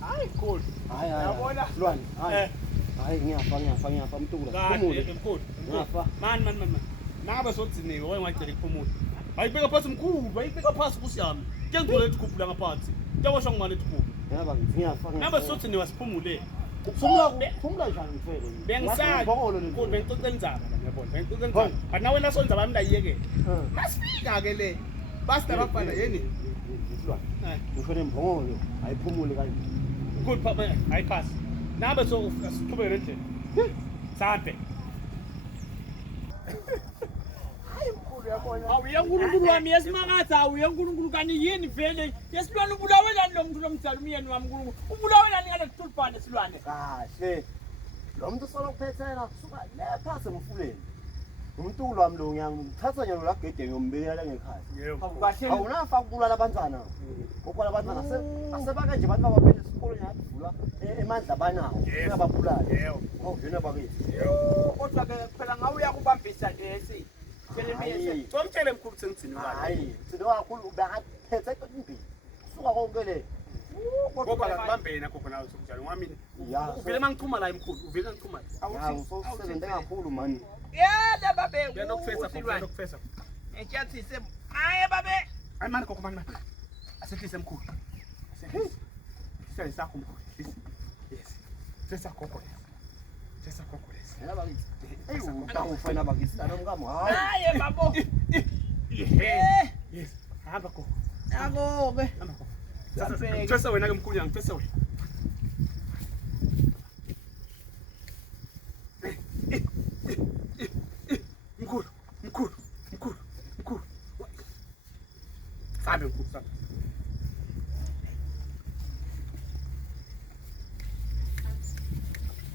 Hayi Mkhulu. Hayi Uyabona? Lwane. Hayi ngiyafa Mtukula. Kahle Mkhulu. Ngiyafa. Man. Nangabe sodziniwe wayengacela ukuphumula. Ayibeka phansi Mkhulu, ayibeka phansi kusiyami. Kuyangithola etikhuphula ngaphansi. Kuyawasha ngimane etikhuphula. Yaba ngiyafa. Nangabe sodziniwe siphumule. Kuphumula njani mfele? Bengisala. Mkhulu bengicocela indzaba la ngiyabona. Bengicocela indzaba. But nawe la sondzaba yami ndayiyeke. Masifika ke le. Basta bafana yini? Ngifuna imbongolo ayiphumule kanje. Mkhulu papa ayiphasi. Nangabe siqhubeke nje. Sante. Awuye uNkulunkulu wami yesimangaza awuye uNkulunkulu kani yini vele yesilwane ubulawelani lo muntu lomdala umyeni wami uNkulunkulu ubulawelani ngale sithulipane silwane kahle lo muntu solo kuphethela kusuka lepha semfuleni umuntu wami lo ngiyamthatha nyalo la gede ngiyombekela la ngekhaya awunafa ukubulala abantwana ngoba abantwana asebaka nje abantu abaphela isikole nyakuvula emandla banawo ngiyababulala ngiyona bakithi kodwa ke phela ngawe uyakubambisa lesi Somtshele Mkhulu sengitsini ngalo. Hayi, sino kakhulu ubekaphethe impilo. Suka konke le. Ngoba ngibambene gogo nawe sokunjalo ngwami. Uvele mangichuma la Mkhulu, uvele ngichuma. Awusebenze kakhulu man. Yele babe. Nokufesa. Ngiyathise. Hayi babe. Hayi mani gogo mani. Asehlise Mkhulu. Asehlise. Sisa sakho Mkhulu. Yes. Sisa gogo. Sisa gogo. Yaba ngithi. Hey ufana bakithi nomkamo. Hayi babo. Yes. Hamba gogo. Yabo ke. Hamba gogo. Sasa wena ke Mkhulu ngifesa wena.